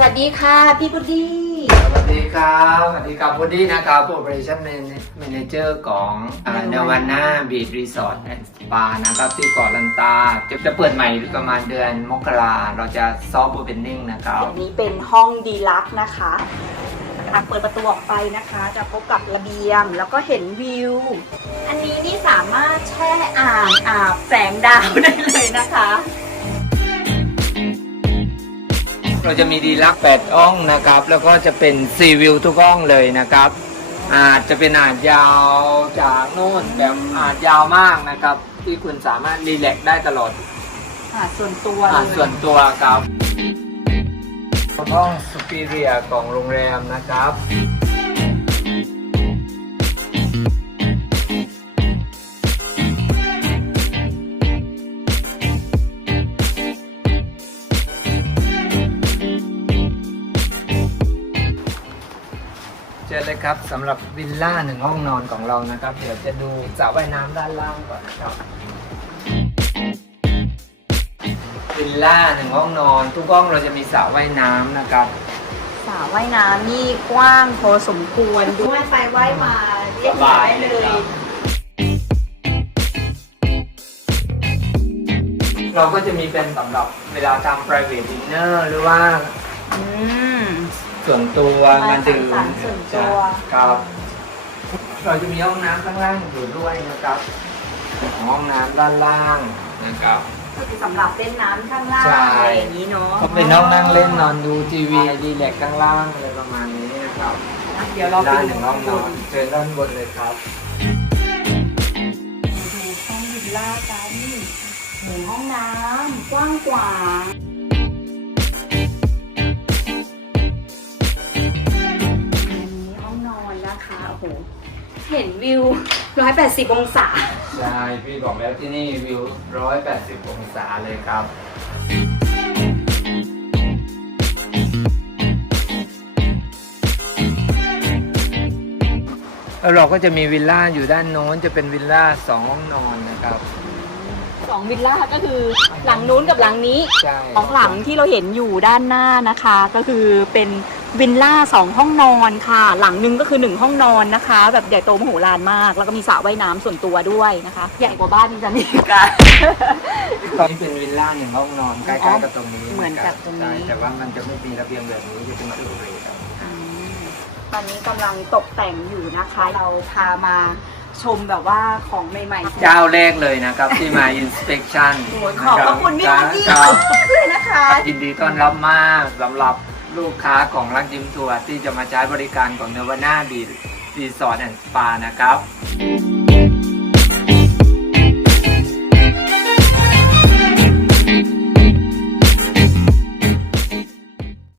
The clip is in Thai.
สวัสดีค่ะพี่พุดดี้สวัสดีครับ สวัสดีครับพุดดี้นะครับ Operation Manager ของเนวาน่าบีดรีสอร์ทแอนด์สปานะครับที่เกาะลันตา จะจะเปิดใหม่ประมาณเดือนมกราเราจะซอฟต์โอเปนนิ่งนะครับอันนี้เป็นห้องดีลักนะคะอะเปิดประตูออกไปนะคะ จะพบกับระเบียงแล้วก็เห็นวิว อันนี้นี่สามารถแช่อ่างอาบแสงดาวได้เลยนะคะ เราจะมีดีลักแปดอ่องนะครับ แล้วก็จะเป็นซีวิวทุกอ่องเลยนะครับ อาจจะเป็นอาจยาวจากนู่นแบบอาจยาวมากนะครับ ที่คุณสามารถรีแลกซ์ได้ตลอดอ่าส่วนตัวอ่าเลยส่วนตัวครับห้องสปีเรียของโรงแรมนะครับ เจอเลยครับสำหรับวิลล่าหนึ่งห้องนอนของเรานะครับ เดี๋ยวจะดูสระว่ายน้ำด้านล่างก่อนนะครับวิลล่าหนึ่งห้องนอน ทุกห้องเราจะมีสระว่ายน้ำนะครับสระว่ายน้ำนี่กว้างพอสมควรด้วยไปว่ายมาเรียบร้อยเลย เราก็จะมีเป็นสำหรับเวลาทำ private dinner หรือว่า อืม ส่วนตัวมามาดื่มสังสรรค์ส่วนตัวครับ เราจะมีห้องน้ำข้างล่างอยู่ด้วยนะครับห้องน้ำด้านล่างนะครับก็คือสำหรับเล่นน้ำข้างล่างใช่อะไรอย่างนี้เนาะก็เป็นห้องนั่งเล่นนอนดูทีวีรีแลกซ์ข้างล่างอะไรประมาณนี้นะครับเดี๋ยวเราไปด้านหดูนึ่งห้องนอนเชิญด้านบนเลยครับดูห้องวิลล่ากันเห็นห้องน้ำกว้างกว่า เห็นวิว 180 องศา ใช่ พี่บอกแล้วที่นี่วิว 180 องศาเลยครับ แล้วเราก็จะมีวิลล่าอยู่ด้านโน้นจะเป็นวิลล่าสองห้องนอนนะครับ สองวิลล่าก็คือหลังนู้นกับหลังนี้ ใช่ ของหลังที่เราเห็นอยู่ด้านหน้านะคะ ก็คือเป็น วิลล่าสองห้องนอนค่ะ หลังหนึงก็คือหนึ่งห้องนอนนะคะ แบบใหญ่โตมโหฬารมาก แล้วก็มีสระว่ายน้ำส่วนตัวด้วยนะคะ ใหญ่กว่าบ้านดิฉันอีกอะตอนนี้เป็นวิลล่าหนึ่งห้องนอนใกล้ๆกับตรงนี้เหมือนกับตรงนี้ ใช่แต่ว่ามันจะไม่มีระเบียงแบบนี้จะเป็นตู้เลยครับอืมตอนนี้กำลังตกแต่งอยู่นะคะ เราพามาชมแบบว่าของใหม่ๆ เจ้าแรกเลยนะครับที่มา inspection โอ้ยขอบพระคุณพี่วันดี้ครับเลยนะคะ ยินดีต้อนรับมากสำหรับ ลูกค้าของรักยิ้มทัวร์ที่จะมาใช้บริการของเนวาน่าบีรีสอร์ทแอนด์สปานะครับ